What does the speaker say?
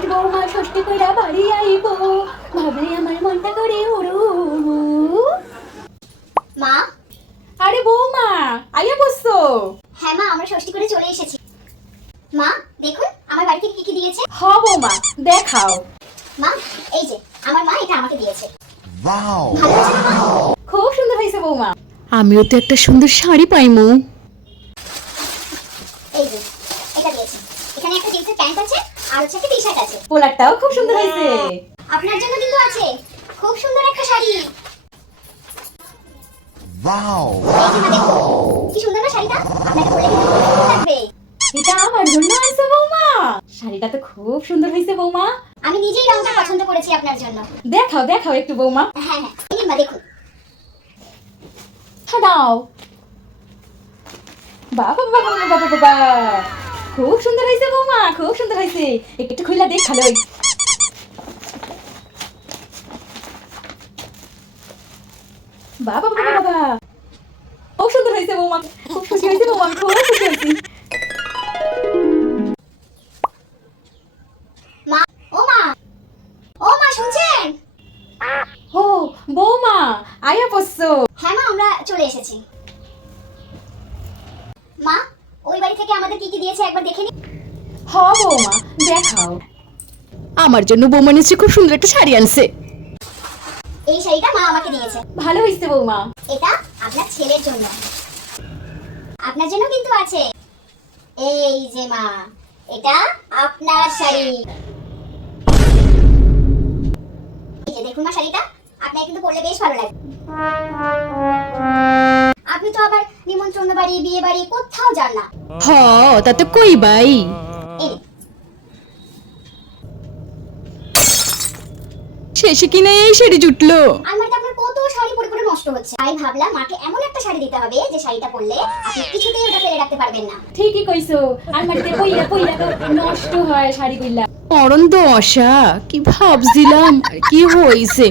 আজ বৌমা ষষ্ঠী কইরা বাড়ি আইব, ভাবলে আমার মনটা করে উড়ু। মা, আরে বৌমা আইয়া বসছো? হ্যাঁ মা, আমরা ষষ্ঠী করে চলে এসেছি। মা দেখুন আমার বাড়ি থেকে কি কি দিয়েছে। হ বৌমা দেখাও। মা এই যে আমার মা এটা আমাকে দিয়েছে। Wow! ভালো আছে না মা? খুব সুন্দর হয়েছে বৌমা। আমিও তো একটা সুন্দর শাড়ি পাইমু। এই যে এটা দিয়েছে। এখানে একটা জিন্সের প্যান্ট আছে আর হচ্ছে একটা টি-শার্ট আছে। পোলারটাও খুব সুন্দর হয়েছে। আপনার জন্য কিন্তু আছে খুব সুন্দর একটা শাড়ি। Wow! এই যে মা দেখুন কি সুন্দর না শাড়িটা, আপনাকে পরলে কিন্তু খুব সুন্দর লাগবে। এটা আমার জন্য আনছো বৌমা? শাড়িটা তো খুব সুন্দর হয়েছে বৌমা। আমি নিজেই রংটা পছন্দ করেছি আপনার জন্য। দেখাও দেখাও একটু বৌমা। হ্যাঁ হ্যাঁ, এই নিন মা দেখুন। দাও। বাবা বাবা বাবা বাবা বাবা, খুব সুন্দর হয়েছে বৌমা, খুব সুন্দর হয়েছে। একটু খুইলা দেখ ভালো। বাবা বাবা বাবা, খুব সুন্দর হয়েছে বৌমা, খুব খুশি হয়েছে বৌমা, খুব খুশি হয়েছি। মা, ও মা, ও মা শুনছেন? ও বৌমা আয়া বসছো? হ্যাঁ মা, আমরা চলে এসেছি। মা ওই বাড়ি থেকে আমাদের কি কি দিয়েছে একবার দেখে নিন। হ বৌমা দেখাও। আমার জন্য বৌমা নিশ্চয়ই খুব সুন্দর একটা শাড়ি আনছে। এই শাড়িটা মা আমাকে দিয়েছে। ভালো হয়েছে বৌমা। এটা আপনার ছেলের জন্য, আপনার জন্য কিন্তু আছে। এই যে মা, এটা আপনার শাড়ি। এই যে দেখুন মা শাড়িটা, আপনাকে কিন্তু পরলে বেশ ভালো লাগে। আপনি তো আবার নিমন্ত্রণ বাড়ি বিয়ে বাড়ি কোথাও যান না। হ তা তো কই বাই। এই শেষে কিনা এই শাড়ি জুটলো। আলমারিতে আপনার কত শাড়ি পরে পরে নষ্ট হচ্ছে, তাই ভাবলাম মাকে এমন একটা শাড়ি দিতে হবে যে শাড়িটা পরলে আপনি কিছুতেই ওটা ফেলে রাখতে পারবেন না। ঠিকই কইছো, আলমারিতে পইলা পইলা তো নষ্ট হয় শাড়িগুলা। পরন দশা কি ভাবছিলাম আর কি হইছে।